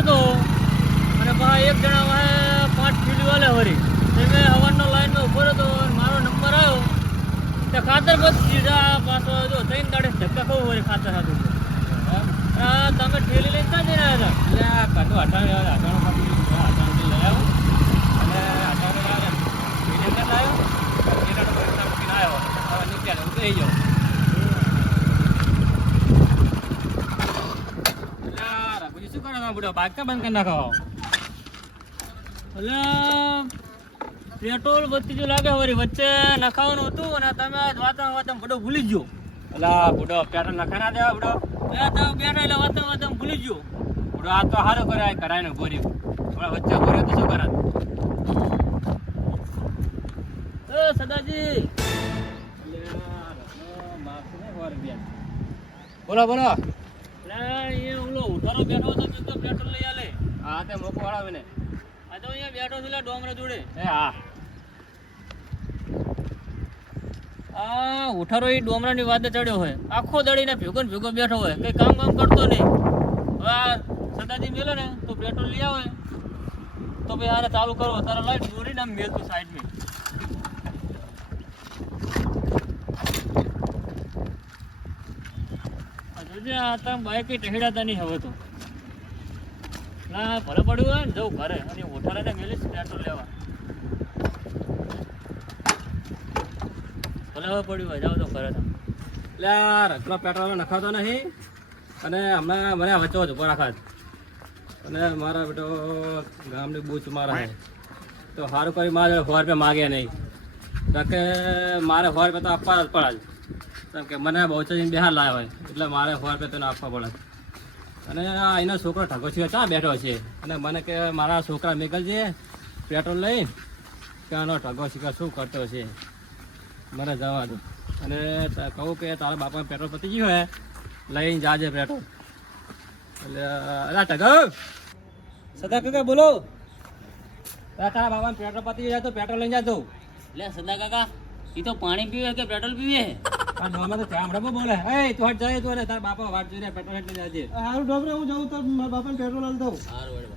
હતો અને પાછા એક જણા વાહે 5 ફીટ વાલે વળી મેં હવાનો લાઈનમાં ઉભો હતો અને મારો નંબર આવ્યો તે ખાતર બધી સીધા પાછો જો 3 દાડે ધક્કા ખાવું વળી ખાતર હતું તમે ઠેલી લઈને ક્યાં જઈને આવ્યા હતા એટલે કાઢો હટાણી લઈ આવ્યો અને હટાણી લાવ્યો આવ્યો હવે નીકળ્યા હું કહી જાઉં શું કરો બુડો બાઇક કા બંધ કરી નાખો એટલે પેટ્રોલ બધી જો લાગે વળી વચ્ચે નખાવાનું હતું અને તમે વાતાવરણ બુડો ભૂલી ગયો એટલે બુડો પેટ્રોલ નખા ના દેવા બુડો તમે બેઠા એટલે વાતાવરણ ભૂલી ગયો બુડો આ તો સારું કરાય ને ભર્યું થોડા વચ્ચે ભર્યો તો શું કરાત સદાજી બોલો બોલો ઓલો ઉઠારો બેઠો હતો તો પેટ્રોલ લઈ આલે હા તે મોકો વાળાવે ને આ તો અહીંયા બેઠો છે ડોમરા જોડે એ હા આ ઉઠારો એ ડોમરાની વાદે ચડ્યો હોય આખો દડીને ભેગો બેઠો હોય કઈ કામ કરતો નહીં હવે આ સદાજી મેલો ને તો પેટ્રોલ લઈ આવે તો ભાઈ આને ચાલુ કરો તારા લાઈટ દોરીને આમ મેલતું સાઈડ में બાઈક ટહેડાતા નહીં હવે તો ના ભલે પડ્યું હોય ને જવું ઘરે અને ઓઠારાને મેલીશ પેટ્રોલ લેવા ભલે હવે પડ્યું હોય જાવ તો ઘરે તો એટલે રગલો પેટ્રોલ નખાતો નહીં અને હમણાં મને વચ્ચે ઉભો રાખા અને મારા બેટો ગામની બૂચ મારા છે તો સારું કરી મારે 100 રૂપિયા માગે નહીં કારણ કે મારે 100 રૂપિયા તો આપવા જ પડે કેમ કે મને બહુ ચીજ બહાર લાવ્યા હોય એટલે મારે 100 રૂપિયા તેને આપવા પડે અને એનો છોકરો ઠગો છે ક્યાં બેઠો છે અને મને કે મારા છોકરા નીકળજે પેટ્રોલ લઈ ત્યાંનો ઠગો શીખા શું કરતો છે મને જવા દો અને કહું કે તારા બાપા પેટ્રોલ પતી ગયું હોય લઈને જાજે પેટ્રોલ એટલે અલા ઠગો સદા કાકા બોલો તારા બાપા પેટ્રોલ પતી જાય તો પેટ્રોલ લઈને જાતો એટલે સદા કાકા એ તો પાણી પીવે કે પેટ્રોલ પીવે તો ચામડા બોલે એ તું હટ જાય તો તારા બાપા વાટ જોઈને પેટ્રોલ એટલે જાજે હારું ડોબરે હું જાઉં તો મારા બાપાને પેટ્રોલ આલ દઉં હારું વડે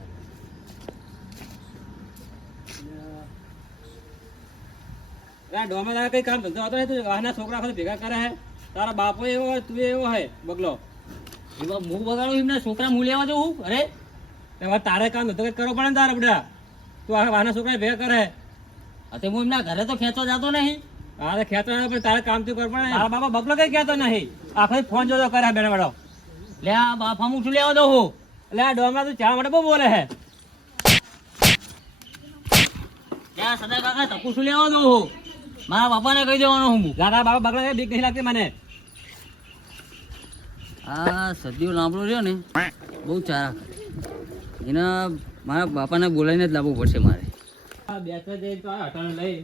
રા ડોમે તારા કઈ કામ ધંધો હતો તો આના છોકરા ખાલી ભેગા કરે હે તારા બાપો એવો હોય તું એવો હે બગલો એવા મું બગાડું એમના છોકરા મું લેવા જવું અરે હવે તારે કામ ધંધો કઈ કરવો પડે ને તારા બધા તું આના છોકરા ભેગા કરે તે હું એમના ઘરે તો ખેંચવા જતો નહીં અરે ખેંચવા પણ તારે કામ તો કર પડે તારા બાપા બગલો કઈ કહેતો નહીં આખો ફોન જોતો કરે બેન બેડો લે આ બાપા હું શું લેવા દઉં હું એટલે આ ડોમરા તું ચા માટે બહુ બોલે હે ત્યાં સદા કાકા તકુ શું લેવા દઉં હું મારા બાપાને કહી દેવાનું હું તારા બાપા બગલા બીક નહીં લાગતી મને આ સદીઓ લાંબડો રહ્યો ને બહુ ચારા એના મારા બાપાને બોલાવીને જ લાવવું પડશે મારે બેસે જઈ તો અટાણે લઈ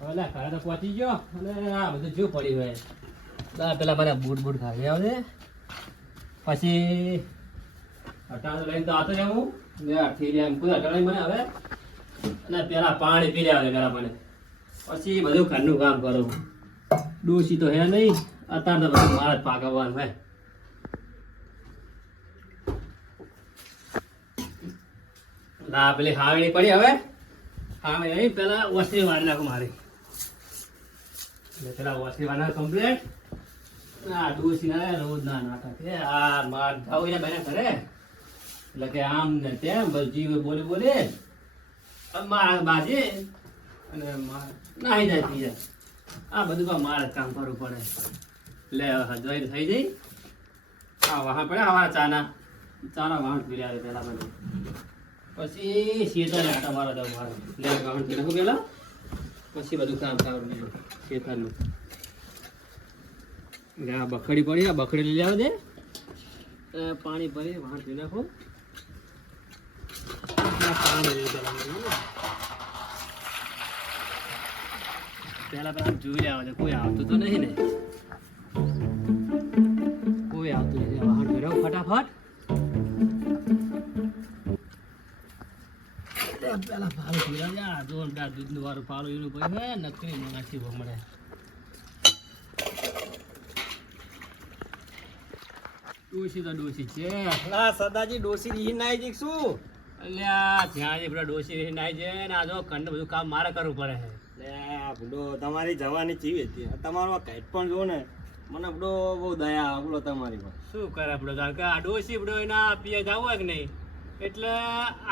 હવે ઘરે તો પહોંચી ગયો અને આ બધું જો પડી હોય પેલા બધા બૂટ ખાઈ આવજે પછી અટાણે લઈને તો આતો જવું અટાણે મને હવે અને પેલા પાણી પી લેવા દે પેલા મને પછી બધું ઘરનું કામ કરું ડોસી તો હે નહીં અત્યારે તો બધું મારે જ પાકવવાનું હોય ના પેલી હાવણી પડી હવે હા અહીં પેલા વસ્તી વાળી નાખું મારી પેલા વસ્તી વાળા કમ્પ્લેટ આ ડોસી ના રોજ ના નાટક આ માર જાવ એને બને કરે એટલે કે આમ ને તેમ જીવ બોલી બોલે મારા બાજે અને નાહી જાય થઈ જાય આ બધું તો મારે જ કામ કરવું પડે લે જોઈ થઈ જઈ આ વાહન પડે અમારા ચાના વાહન પી રહ્યા પેલા બધું પછી શેતાને આટા મારા જવું મારે લે વાહન પી નાખું પેલા પછી બધું કામ કરવું બીજું શેતાનું આ બખડી પડી આ બખડી લઈ આવે દે પાણી ભરી વાહન પી નાખો પેલા જોઈ લેવા છે કોઈ આવતું તો નહીં ને કોઈ આવતું નથી વાહન ભરાવ ફટાફટ પેલા પાલું પીવા જોરદાર દૂધનું વાળું પાલું એનું પછી નકરી નાખી મળે ડોશી તો ડોશી છે. ના સદાજી ડોસી રી નાઈ જી શું અલ્યા જ્યાં જે પેલા ડોશી નાઈ છે ને આ જો કંડ બધું કામ મારે કરવું પડે છે. લે આ બુડો તમારી જવાની ચીવી હતી તમારો કઈટ પણ જો ને મને બુડો બહુ દયા આવે બુડો તમારી પર શું કરે આપણો કારણ કે આ ડોશી બડો એના પિયર જવું હોય કે નહીં એટલે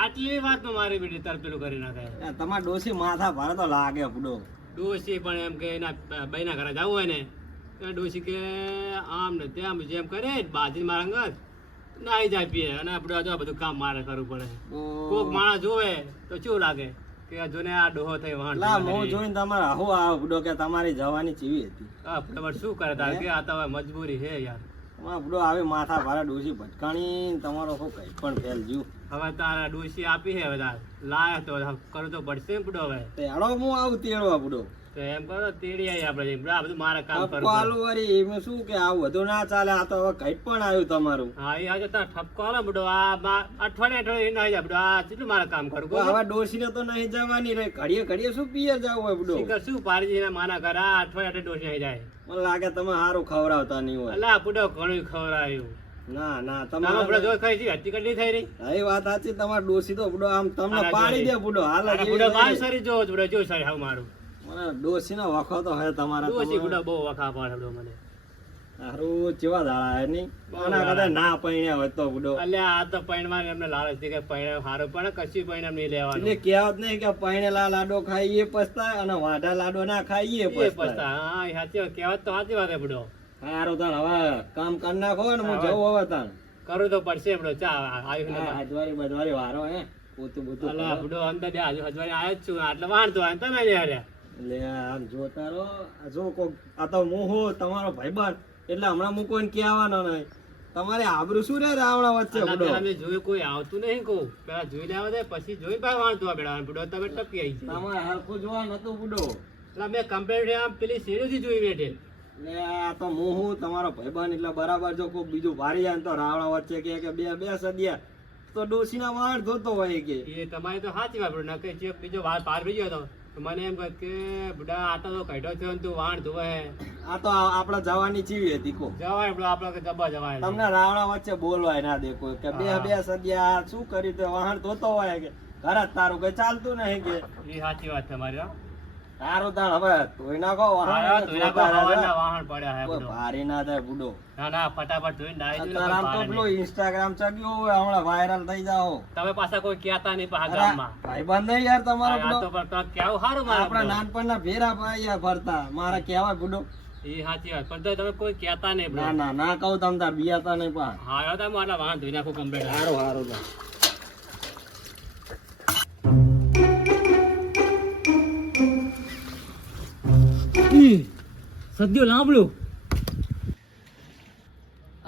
આટલી વાતમાં મારી બેટી તરપેલું કરી નાખે. તમારા ડોસી માથા ભારે તો લાગે બુડો. ડોશી પણ એમ કે એના બૈના ઘરે જવું હોય ને તો ડોશી કે આમ ને તેમ જેમ કરે બાજી મારા અંગત નાઈ જાય પીએ અને આપણે જો બધું કામ મારે કરવું પડે. કોક માણસ જોવે તો શું લાગે કે જોને આ ડોહો થઈ વાણ લા મો જોઈને તમારે આહો આવે બુડો કે તમારી જવાની ચીવી હતી. આપણે શું કરે તાર કે આ તો હવે મજબૂરી છે યાર. તમારા બુડો આવી માથા ભારે ડોસી ભટકાણી તમારો શું કઈ પણ ફેલ જ્યું. હવે તારા ડોશી આપી છે હવે તાર લાય તો કરવું તો પડશે ને બુડો હવે. તેડો હું આવું તેડવા બુડો તો એમ કરો તેડી આવી આપણે આ બધું મારે કામ કરવું ઠપકો આલુ વળી એમાં શું કે આવું બધું ના ચાલે આ તો હવે કઈ પણ આવ્યું તમારું. હા એ આજે તાર ઠપકો આલો બુડો આ અઠવાડિયે ના જાય બુડો આ કેટલું મારે કામ કરવું હવે ડોસી ને તો નહીં જવાની રે ઘડીએ ઘડીએ શું પિયર જવું હોય બુડો. શું પારજી ના માના ઘર આ અઠવાડિયે ડોશી આવી જાય. મને લાગે તમે સારું ખવડાવતા નહીં હોય. અલા બુડો ઘણું ખવડાવ્યું. ના ના તમે બુડો જો ખાઈ છે હત્તી કેટલી થઈ રહી. એ વાત સાચી તમાર ડોસી તો બુડો આમ તમને પાડી દે બુડો હાલ બુડો બાર સરી જો બુડો જો સરી હાવ મારું. મને ડોસી નો વખો તો હે તમારા ડોસી બુડો બહુ વખા પાડે બુડો મને. હારું ચેવા દાડા હે ની આના કદાચ ના પૈણ્યા હોય તો બુડો. અલ્યા આ તો પૈણમાં એમને લાલચ છે કે પૈણે હારું પણ કશી પૈણે નહીં લેવાનું. એટલે કહેવત નહીં કે પૈણેલા લાડો ખાઈએ પસ્તાય અને વાઢા લાડો ના ખાઈએ પસ્તાય. હા એ સાચી વાત કહેવત તો સાચી વાત હે બુડો. હારું તાર હવે કામ કરી નાખો ને હું જવું હવે તાર. કરવું તો પડશે બુડો ચા આવ્યું ને હજવારી બજવારી વારો હે પોતું બધું. અલા બુડો અંદર દે આજુ હજવારી આવ્યો જ છું એટલે વાંધો આવે તમે લે રે. એટલે આમ જો તારો જો કોક આ તો હું હું તમારો ભાઈબંધ એટલે હમણાં હું કોઈને કહેવાનો નહીં. તમારે આબરૂ શું રે રાવણા વચ્ચે બુડો. અમે જોયું કોઈ આવતું નહીં કહું પેલા જોઈ લેવા દે પછી જોઈ ભાઈ વાંધો બેડા બુડો તમે ટપકી આવી છે. તમારે હરખું જોવા નતું બુડો. એટલે મેં કમ્પ્લેટ આમ પેલી શેરીથી જોઈ બેઠે. એટલે આ તો હું તમારો ભાઈબંધ એટલે બરાબર જો કોઈ બીજું ભારી જાય ને તો રાવણા વચ્ચે કે બે સદિયા તો ડોસીના વાળ ધોતો હોય કે એ તમારી તો સાચી વાત ના કે જે બીજો વાર પાર બીજો હતો મને એમ કહે કે બુડા આટલો તો કઢો થયો ને તું વાણ ધોવે. આ તો આપડા જવાની ચીવી હતી કો જવાય બુડો આપડે કે દબા જવાય. તમને રાવણા વચ્ચે બોલવાય ના દેખો કે બે સદિયા શું કર્યું તો વાહણ ધોતો હોય કે ઘર જ તારું કઈ ચાલતું નહીં કે. એ સાચી વાત તમારી હો. તારું તાર હવે ધોઈ નાખો વાહણ પડ્યા હે બુડો. ભારી ના થાય બુડો. ના ના ફટાફટ ધોઈને ડાળી દો. અત્યારે આમ તો પેલું ઇન્સ્ટાગ્રામ ચગ્યું હોય હમણાં વાયરલ થઈ જાઓ. તમે પાછા કોઈ કહેતા નહીં પાછા ગામમાં. ભાઈબંધ નહીં યાર તમારો આ બુડો. તો પણ કેવું સારું મારે આપણા નાનપણના ભેરા ભાઈ ફરતા મારા કહેવાય બુડો. એ સાચી વાત પણ તમે કોઈ કહેતા નહીં ના ના ના કહું તમ તાર બિયાતા નહીં પણ. હા તમે આટલા વાહન ધોઈ નાખો કમ્પ્લીટ. સારું સારું સદ્યો લાંબડું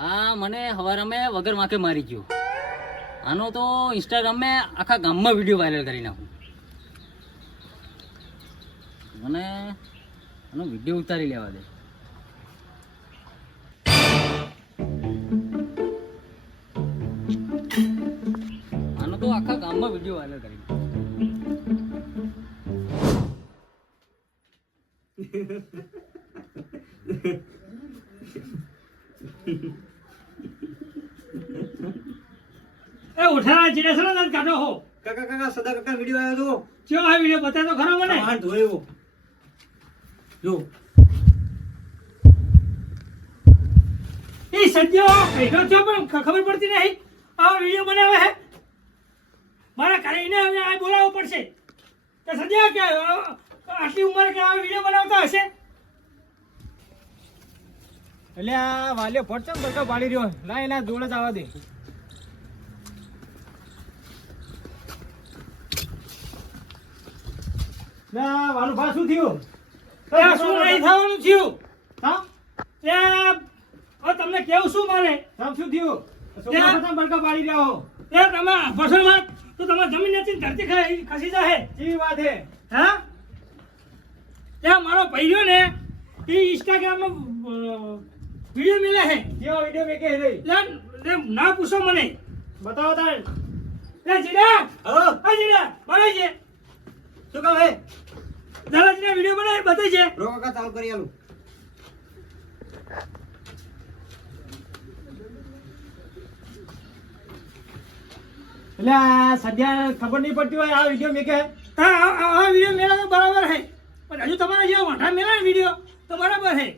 આ મને હવારે અમે વગર માકે મારી ગયો. આનો તો ઇન્સ્ટાગ્રામ મેં આખા ગામમાં વિડીયો વાયરલ કરી નાખું. મને આનો વિડીયો ઉતારી લેવા દે. આનો તો આખા ગામમાં વિડીયો વાયરલ કરી નાખું. એ ઉઠાડા ચીડે સડો તને કાઢો હો. કાકા સદા કાકા વિડિયો આવ્યો તો ચો આ વિડિયો બતાય તો ખરો મને. વાહણ ધોયો જો એ સદ્યો કઈનો છો પણ ખબર પડતી નહીં. આ વિડિયો બનાવે હે મારા ઘરે એને હવે આ બોલાવવો પડશે. તો સદ્યો કે આટલી ઉંમરે કે આ વિડિયો બનાવતા હશે. એટલે આ વાલીઓ ફટતો ને બરકા પાડી રહ્યો ના એના જોડે જ આવવા દે. ના વાલું ભા શું થયું? શું નહીં થવાનું થયું? હા એ તમને કેવું શું મારે તમ શું થયું? છોકરા બરકા પાડી રહ્યા હો. એ તમે ફસલમાં તો તમારે જમીન નથી ધરતી ખસી જાય. કેવી વાત હે? હા ત્યાં મારો ભાઈઓ ને એ ઇન્સ્ટાગ્રામમાં વિડીયો મેળે છે. કેવો વિડીયો મેકે રહી? ના પૂછો મને. બતાવો તારે. એ જીડા હલો આ જીડા બનાય છે શું કહે દાદાજીના વિડીયો બનાય બતાય છે. રો કાકા ચાલુ કરી આલું એટલે આ સદ્યા ખબર નહીં પડતી હોય આ વિડીયો મેં કે આ વિડીયો મેળા તો બરાબર છે પણ હજુ તમારા જેવા વાંઢા મેળા ને વિડીયો તો બરાબર છે એ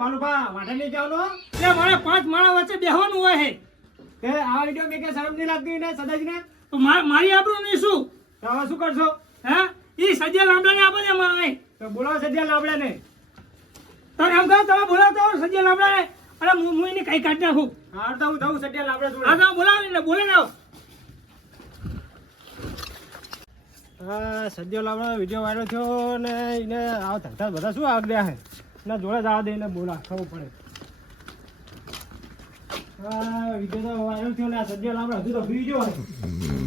વાલુભા વાંઢા નહીં જવાનો એટલે મારે 5 માણસ વચ્ચે બેહવાનું હોય છે કે આ વિડીયો મેં કે શરમ નહીં લાગતી ને સદાજીને તો મારી આબરૂ નહીં શું તો હવે શું કરશો હા એ સજ્જા લાંબડાને આપે છે મારે તો બોલાવો સદ્યા લાવડાને તો એમ કહો તમે બોલાવતા હો સજ્જા લાંબડાને અને હું એને કઈ કાઢી નાખું હા તો હું જાઉં સદ્યા લાવડા જોડે આ તો બોલાવીને બોલે ને આવો હા સદ્યો લાવડા વિડીયો વાયરલ થયો ને એને આવા ધંધા બધા શું આગળ છે એના જોડે જવા દે એને બોલા ખબર પડે હા વિડીયો તો વાયરલ થયો ને આ સદ્યો લાવડા હજુ તો ફ્રી ગયો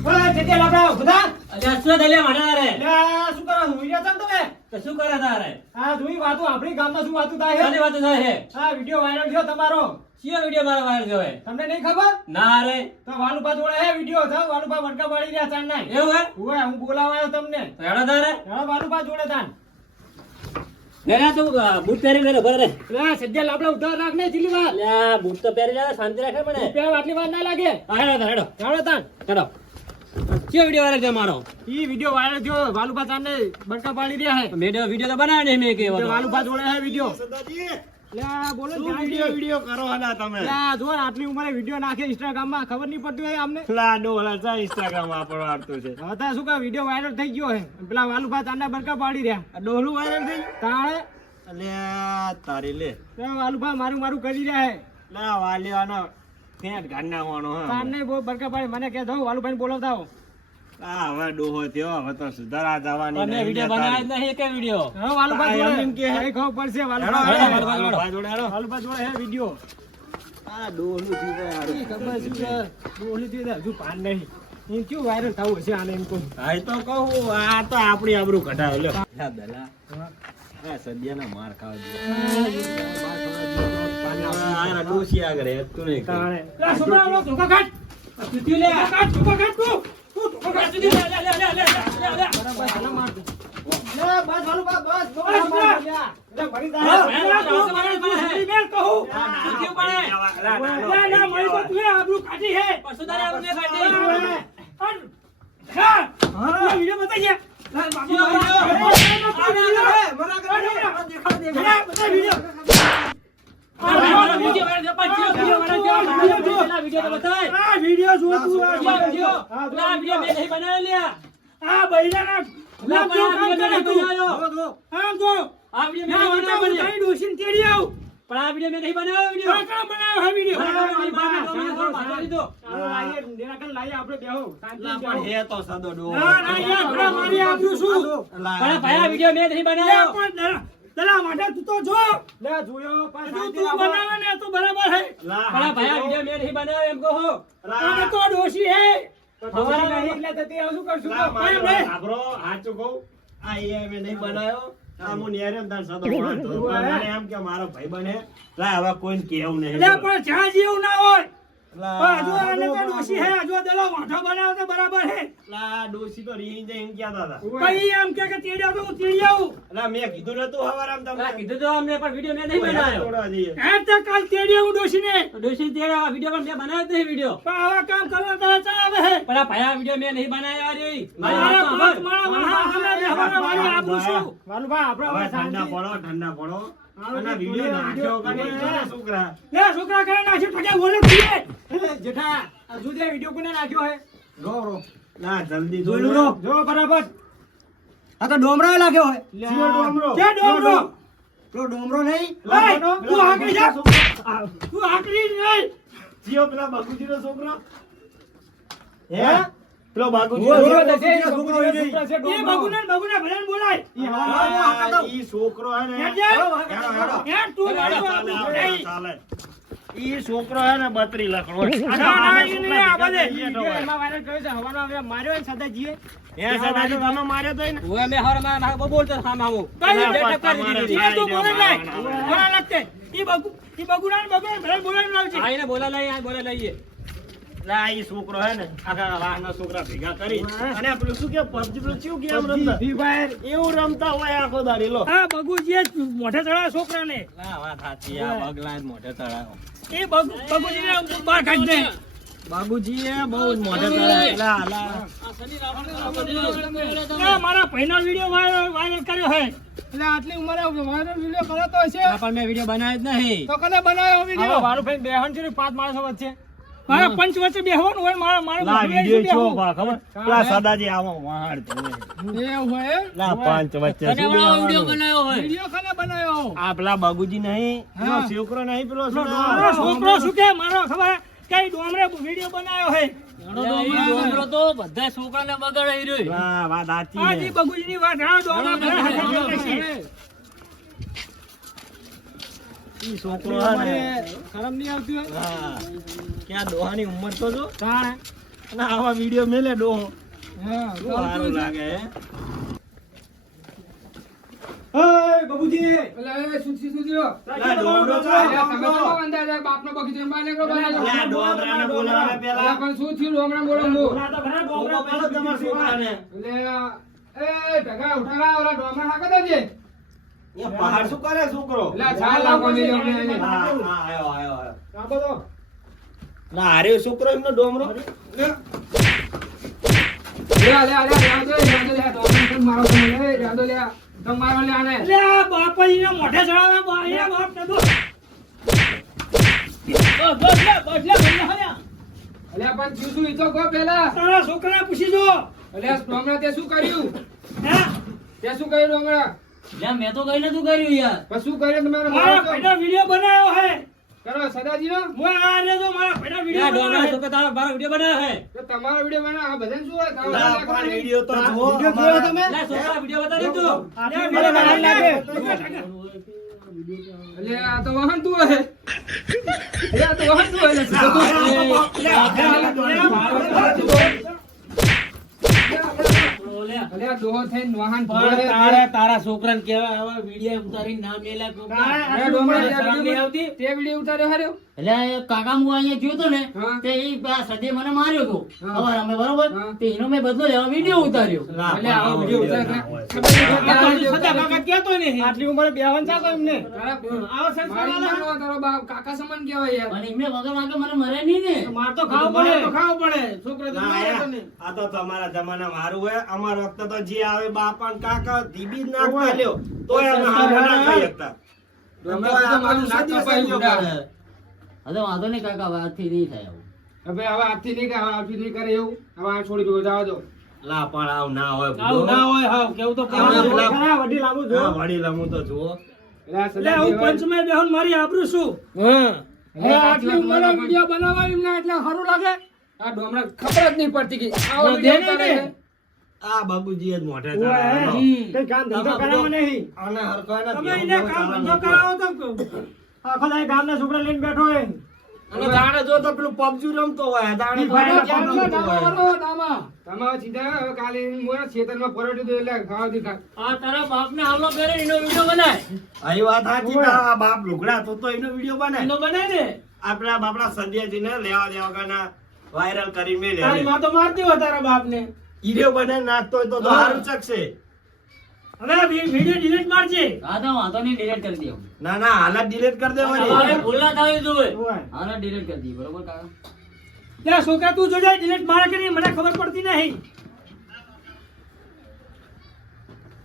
ઓય સદ્યા લાવડા બધા અલ્યા શું દલ્યા મારા રે એટલે શું કરો છો વિડીયો ચાલ તમે તો શું કરે તારે હા જોઈ વાતો આપણી ગામમાં શું વાતો થાય કાની છે વાત થાય હે હા વિડીયો વાયરલ થયો તમારો કયો વિડિયો મારા વાયરલ થયો હે તમને નહીં ખબર ના રે તો વાલુભા જોડે હે વિડીયો થયો વાલુભા વડકા પાડી રહ્યા ચાર નાય એવું હે ઓય હું બોલાવા આવ્યો તમને તો હેડો તારે હા વાલુભા જોડે તાન મેરા તું બૂટ પહેરી લે ભરે રે એટલે સદ્યા લાપડા ઉધાર રાખ ને ચીલી વાર અલ્યા બૂટ તો પહેરી લે શાંતિ રાખે મને પેલા આટલી વાર ના લાગે હા હેડો હેડો ચાલો તાન હેડો કયો વિડિયો વાયરલ થયો મારો ઈ વિડીયો વાયરલ થયો વાલુભા ચાર ને વડકા પાડી રહ્યા હે વિડિયો તો બનાવ્યો નહીં મેં કેવો એટલે વાલુભા જોડે હે વિડીયો સદાજી લે બોલો શું વિડીયો કરો હલા તમે જો આટલી ઉંમરે વિડીયો નાખે ઇન્સ્ટાગ્રામ માં ખબર નહીં પડતી હોય અમને લા ડોલા ચા ઇન્સ્ટાગ્રામ વાપરવા આવતું છે હતા શું કે વિડીયો વાયરલ થઈ ગયો હે પેલા વાલુભા ચાંદા બરકા પાડી રહ્યા આ ડોલું વાયરલ થઈ તાણે અલ્યા તારી લે વાલુભા મારું કરી રહ્યા હે ના વાલ્યાનો પેટ ગાડ નાખવાનો હા તારને બહુ બરકા પાડી મને કે જાઉં વાલુભાઈ બોલાવતા આવો આ હવે ડોહો થયો હવે તો સુધારા જવાની અમે નહીં વિડિયો તારી. બનાવ્યો જ નહીં કે વિડિયો હા વાલુભા આ જોડે એમ કે હે? કઈ ખબર પડશે હેડો, વાલુભા હેડો, જોડે. વાલુભા જોડે હેડો. વાલુભા જોડે હે વિડીયો આ ડોલું થયું છે યાર. ઈ ખબર શું છે બોલી થી હજુ પાન નહીં એ કેવું વાયરલ થવું હશે આને એમ કહું હા, એ તો કહું આ તો આપણી આબરૂ કઢાવે લ્યો યા દલા આ સદ્યાના માર ખાવા દે આ ડોસી આગળ હેતું નહીં કઈ. તાણે લે છોકરા લો ધોકા કાઢ તું લે કાઢ ધોકા કાઢ તું ધોકા કાઢ લે બરાબર હાલો માર દે. લે બસ વાલુભા બસ બહુ બસ, માર બસ. લ્યા. લે ભરી હા, જા પેલા તું મારે તું સડી મેલ કહું ના ના મારી તો તું આબરૂ કાઢી હે પશુ તારે આવું મેં કાઢી હા હા વિડિયો બતાઈ જા વિડિયો જો તું વિડિયો મેં નહીં બનાવ્યો લ્યા આ બૈરાના ના બનાવ્યો આમ જો આ વિડિયો મેં નહીં બનાવ્યો તારી ડોશીને તેડી આવ પણ આ વિડિયો મેં નહીં બનાવ્યો વિડિયો કાકા બનાવ્યો હે વિડિયો હાલો લાઈએ નિરાકરણ લાઈએ આપણે બેહો લા પણ હે તો સાદો ડોહો. ના ના યાર આ મારી આબરૂ શું લા, પણ ભાઈ આ વિડિયો મેં નહીં લે બનાવ્યો પણ દલા માટે તું તો જો લે જોયો પણ હજુ શાંતિ તું રાખો. બનાવે ને તો બરાબર હે લા, પણ ભાઈ આ વિડિયો મેં નહીં બનાવ્યો એમ કહો આ તો ડોશી હે તો ડોશી નહીં એટલે તો તે શું કરશું લા, તો? મારો ભાઈ, સાંભળો, સાચું કહું, આ એ મેં નહીં બનાવ્યો. આ હું નેરે તાર સાદો માણસ હતો. પણ મને એમ કે મારો ભાઈબંધ હે. લા, હવે કોઈને કહેવું નહીં. એટલે પણ જ્યાં જેવું ના હોય લા, પણ હજુ આને તો ડોશી હે હજુ દલા વાંઢો બનાવે તો બરાબર હે લા, ડોશી તો રીંગ જાય એમ કહેતા હતા. પછી એમ કે તેડી આવ તો હું તેડી આવું લા, મેં કીધું નતું હવારે આમ તમને. કીધું તો અમને પણ વિડિયો મેં નહીં બનાવ્યો તોડવા જઈએ. એમ તો કાલ તેડી આવું ડોશીને તો ડોશી તેરા આ વિડિયો પણ મેં બનાવ્યો જ નહીં વિડિયો પણ આવા કામ કરવા તારે ચા આવે હે પણ આ ભાઈ આ વિડિયો મેં નહીં બનાવ્યો આ રહ્યો ઈ. મારે મારી વાત પાંચ સાંભળ. માળા વાળા સામે બેહવાના મારી આબરૂ શું વાલુભા આપણે હવે હવે ઠંડા શાંતિ. પડો, ઠંડા પડો. હાલો, અને જે વિડીયો બોલે, નાખ્યો વિડીયો કરી બોલે. છોકરા. લે છોકરા કરે નાખ્યું ઠગ્યા બોલે છીએ એ જેઠા આ જુદે વિડીયો કોને નાખ્યો હે રો, રો. ના, જલ્દી જોયું જોજો. રો જો બરાબર આ તો ડોમરો લાગ્યો હે જીઓ ડોમરો. કે ડોમરો તો ડોમરો નહીં ઓય, તું હાંકડી જા તું હાંકડી નહીં જીઓ પેલા બાગુજીનો છોકરો. હે પેલો બાગુજી બોલો નો તો છે, છોકરો છોકરો હોય છે, નહીં. છોકરા છે, એ ડોમરો. બગુને ભલે બોલાય ઈ હવા આ ઈ છોકરો હે ને હેડ જા. હેડો, હેડો. યાર તું મારી ચાલે, વાત ચાલે, નહીં. ચાલે. ઈ છોકરો હે ને 32 લાખ ના, ના, ઈ નહીં, આ બધે. વિડીયો એમાં વાયરલ કર્યો છે હવાનો હવે માર્યો ને સદાજીએ એ સદાજી તમે માર્યો તો ને હું મેં હવાર માં બહુ બોલતો સામે આવું કઈ ના, રીતે પણ તમારે ઈ તું બોલે નહીં. ના, બોલા લાગતે. ઈ બગુના ને ભલે બોલાવીને લાવજે. આઈને બોલા લઈએ આ બોલા લઈએ લા ઈ છોકરો હે ને આખા વાહના છોકરા ભેગા કરી અને પેલું શું કે PUBG પેલું શું કે આમ રમતા ફ્રી ફાયર એવું રમતા હોય આખો દાડી લો આ બગુજીએ જ મોઢે ચડાવ્યા છોકરાને. લા વાત સાચી આ બગલા જ મોઢે ચડાવો એ બગુજીને બહાર કાઢી દે. બાબુજી એ બહુ મોઢે ચડાય. અલા, અલા. એ મારા ભાઈનો વિડીયો વાયરલ કર્યો હે. એટલે આટલી ઉંમરે વાયરલ વિડીયો કરો તો હશે. પણ મેં વિડીયો બનાવ્યો જ નહીં. તો કને બનાવ્યો હવે વિડીયો? મારું ભાઈ બેહન છે ને 5 માણસો વચ્ચે. મારા પંચ વચ્ચે બેહવાનું હોય મારા લા વિડિયો છો બેહવું. બા ખબર પેલા સદાજી આવો વાહડ એવું હોય એમ? લા પાંચ વચ્ચે શું વિડીયો બેહવાનું? બનાવ્યો હોય. વિડીયો કને બનાવ્યો? આ પેલા બાબુજી નહીં પેલો હા. છોકરો નહીં પેલો શું મારો છોકરો શું કે મારો ખબર કઈ ડોમરે વિડીયો બનાવ્યો હે. ડોમરો તો બધા છોકરાને બગાડી રહ્યો. લા વાત સાચી આ છે. જી બગુજીની વાત હા ડોમરા બધા હાથે જોડે છે. ઈ છોકરો આટલી હે ને. ઉંમરે શરમ નહીં આવતી હોય? હા ક્યાં ડોહાની ઉંમર તો જો તાણે. અને આવા વિડિયો મેલે ડોહો હા, શું સારું લાગે હે ઓય બાબુજી. લા ડોમરો તો લા ડોમરાને બોલાવે પેલા બોલા તો ખરા ડોમરો ડોમરા પેલો તમારા છોકરાને એ પહાડ શું કરે છોકરો હા આયો આયો કાપો તો. ના હારે છોકરો એમનો ડોમરો એટલે આ બાપાજીને મોઢે ચડાવે એના બાપ ને તો તારા છોકરાને પૂછી જો હે મેં તો કઈ નતું કર્યું યાર. મારા ભાઈનો વિડીયો બનાવ્યો હે સદાજી નો હું આ રે તો મારા ભાઈનો વિડીયો બનાવ્યો છોકરા તારા મારો વિડીયો બનાવ્યો હે. તમારો વિડીયો બનાવ આ બધાને શું હોય? લા પણ વિડિયો તો જુઓ વિડીયો જોયો તમે? લે છોકરા વિડીયો બતાવી તું. આટલી ઉંમરે વાહન લાગે. આ તો વાહન તું હે તારા છોકરાને કેવા આવા વિડીયો ઉતારી ના મેલ્યા એટલે કાકા હું અહીંયા જોયો તો ને તે ઈ સદે મને માર્યો તો ખબર અમે બરોબર તે એનો મેં બદલો લેવા વિડીયો ઉતાર્યો. આટલી ઉંમરે બેહન ચાકો એમને. અને એમને વગર વાગે મને મરે નહીં ને. માર તો ખાવું પડે. છોકરો તો ના, મારે આ તમે. આ તો તમારા જમાનામાં હારું હોય અમાર વખતે તો જે આવે બાપા ને કાકા ધીબી જ નાખતા લ્યો તોય અમે હારું ના ખાઈ શકતા હવે વાંધો નહીં કાકા વાતથી નહીં થાય આવું. હવે આજથી નહીં કરે, આજથી નહીં કરે એવું. હવે આ છોડી દો, જવા દો. લા પણ આવું ના હોય આવું ના હોય, હાવ કેવું તો આમાં પેલા- ખરા, વડીલ આવું જો. હા, વડીલામું તો જુઓ એટલે હું પંચમે બેહન મારી આબરૂ છું. હવે આટલી ઉંમરે વિડીયો બનાવવા એમને એટલે સારું લાગે. આ ડોમરા ખબર જ નહીં પડતી કે આવો વિડીયો ઉતારે છે. આ બાબુજી જ મોઢે ચડાવે. કઈ કામ ધંધો કરાવો નહીં. આને હરખાઈને તમે બેહવાનું એને કામ ધંધો કરાવો તો આખો દાડો ગામના છોકરા લઈને બેઠો હોય. અને દાડે જો તો પેલું પબજી રમતો હોય દાડે તો ભાઈ, PUBG રમતો હોય. તમારે સીધા હવે કાલે હું ખેતરમાં પરોઠી દઉં એટલે ખાવાથી ખા. આ તારા બાપને હાલો પહેરે એનો વિડીયો બનાય. આ વાત સાચી તારા બાપ લુગડા તો એનો વિડીયો બનાય એનો બનાય ને. આપણા બાપડા સંધ્યાજીને લેવા દેવા વગરના વાયરલ કરી મેલે તારી માં તો મારતી હોય તારા બાપને. ઈડિયો બનાવી નાખતો હોય તો સારું ચકશે હવે વિડીયો ડિલીટ મારજે. હા તો વાંધો નહીં ડિલીટ કરી દઈએ. ના ના હાલત ડિલીટ કરી હવે દેવાની ભૂલ ના થવી જોઈએ. હોય. હાલત ડિલીટ કરી દઈએ બરોબર કાકા. ત્યાં છોકરા તું જોજે ડિલીટ મારે કે નહીં મને ખબર પડતી નહીં.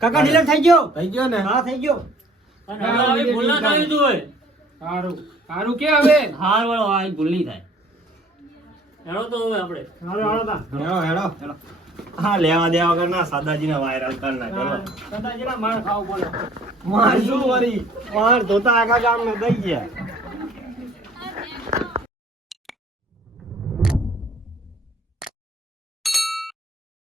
કાકા ડિલેટ થઈ ગયો. થઈ ગયો ને હા થઈ ગયો. અને હવે આવી ભૂલ ના થવી જોઈએ. સારું સારું કે હવે હાર વાળો આ ભૂલ નહીં થાય. હેડો તો હવે આપણે. સારું હાલો તા. હેડો હા લેવા દેવા વગરના સાદાજીને વાયરલ કરી નાખો કદાચ એના માર ખાવું પડે. માર શું વરી માર ધોતા આખા ગામમાં દઈ ગયા